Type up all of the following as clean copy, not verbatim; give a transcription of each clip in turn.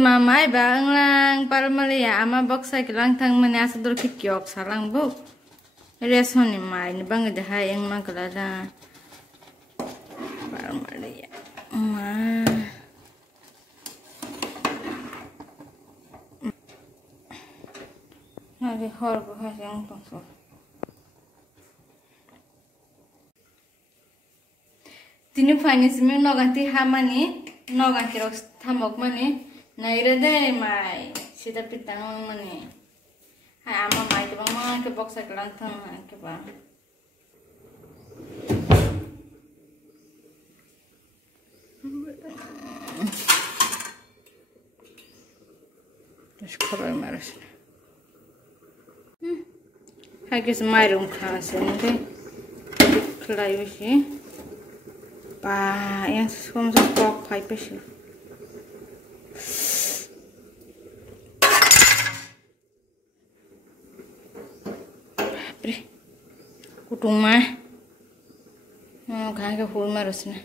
Mamai bang lang par malia ama box cycle lang thang mane asadur kikyok salang bu resoni mai ni bang de hai eng ma kalada par malia ma hari hor ko ha yang tongso tinu finance me noganti hamani noganti rok thamok mani naire de mai sida pitang mani hai ama mai ke bang ma ke box cycle lang thang ke ba terus kalau maras Hagis mayroong klase nito. Klayo siya. Pa, yan kung sa pork pie pa siya. Pre, kutung mah. Kaya hul maros na.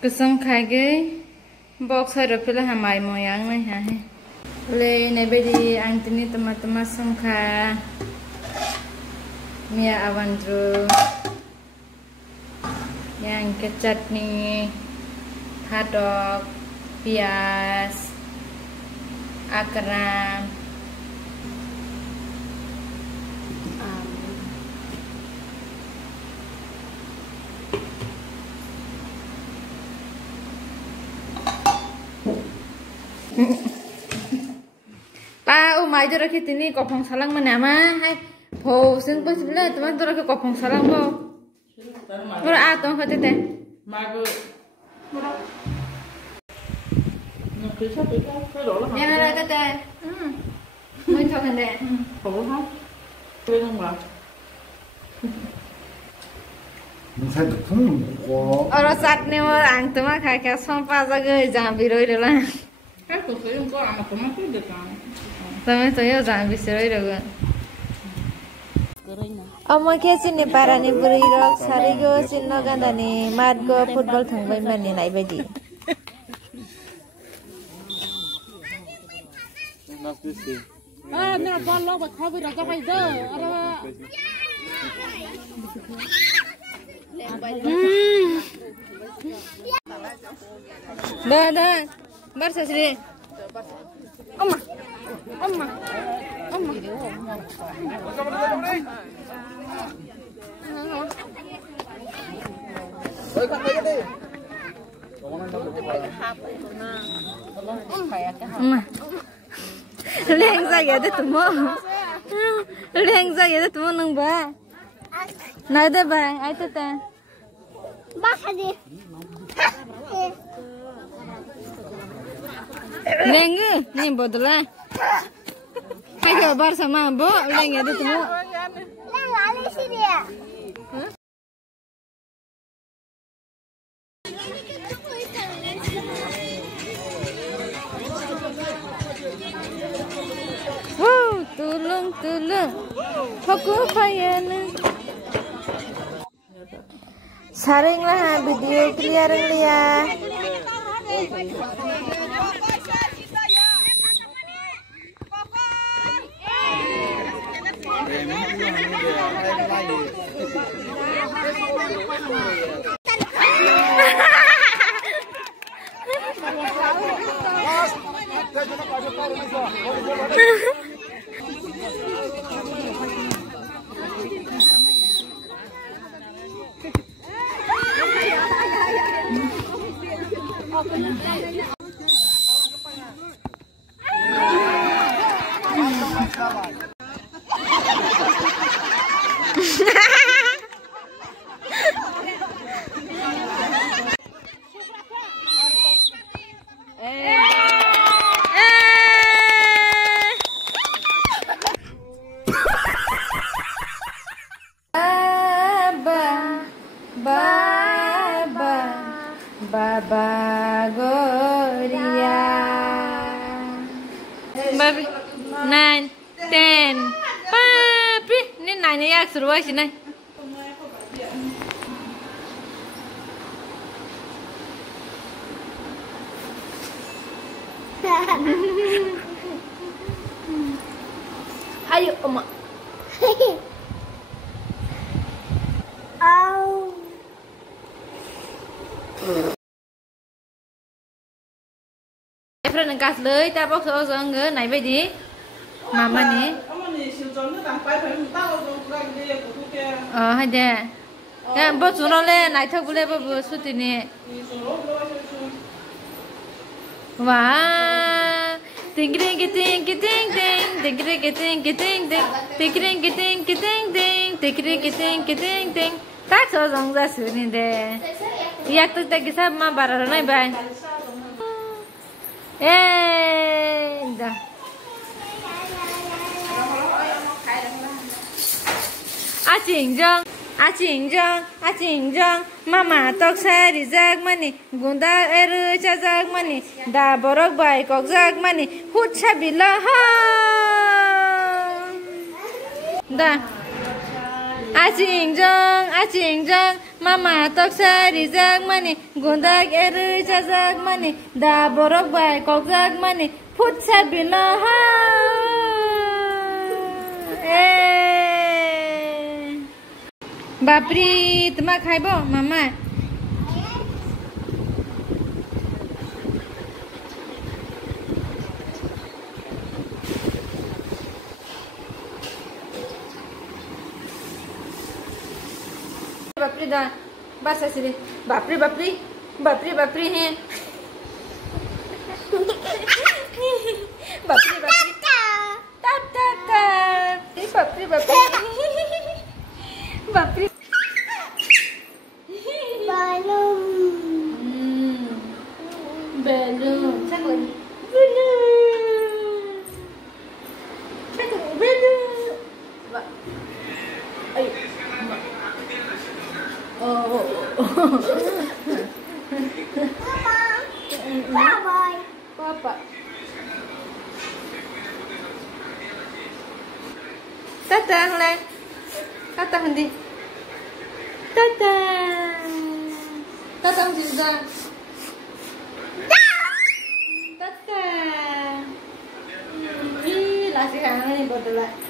Kusang kaya box harap pala hamay mo yang na ha. Le nebedi antini teman-teman sangka mia avandru yang ke chutney hadok pias akram Pa umai jora kitini kopong salang menama hai ho sing pas bila teman jora ke kopong salang bo ora atong kate mago no kisa pika pero la ya ra kate mun thok hande ho ha quên ba sai được không có ora sat ne mo ang tuma kha kha som pa ja ge ja bi roi la Các cô sử dụng có mà cũng không được rồi. Tama to yo jan bi roi ro Amma kesi ni parani buri rok sari go sinno gandani mat go football thangbai mani nai bedi Na ball lo bật khâu ra cho bây giờ. Dah Barsa sini Oma Leng saya ada temu nang ba Nada bang ai tata Bakadi Lengi ni bodola hai ke bar sama bo lengi ada temu Lang ali sini ya Wow tulung Foku payana Saring lah video clear lihat Baba Gloria. Baby, 9, 10. Papi, ini nanya ya seru sih nih. Ayo, Oma. Oh. Efra nang kas lưới ta bóc số số ngứa này vậy đi. Mama nè. Hay đấy. Cái bóc số nó lên này thôi bule bóc số tiền nè. Wow. Ting ting ting ting ting ting ting ting ting ting ting ting ting ting ting ting ting ting tak so zong za su ni de yak tak tak sa ma barar nai bai da a ching jong mama tok sa ri jak mani gunda er cha jak mani da borok bai kok jak mani hut cha bila ha da a ching jong mama tok sa ri jak mani gunda er cha jak mani da borok bai kok jak mani hut cha bila ha Bapri, tuma khai bo, mama. Bapri dah, bahasa sini. Bapri he. Bapri. Ta. Bapri. Bapri. Balloon. Chắc là balloon. Ay. Oh. Papa. Tata lên. Tata hindi. Tata không chịu ra. Tata. Ih, lah si Hana ni bodoh lah.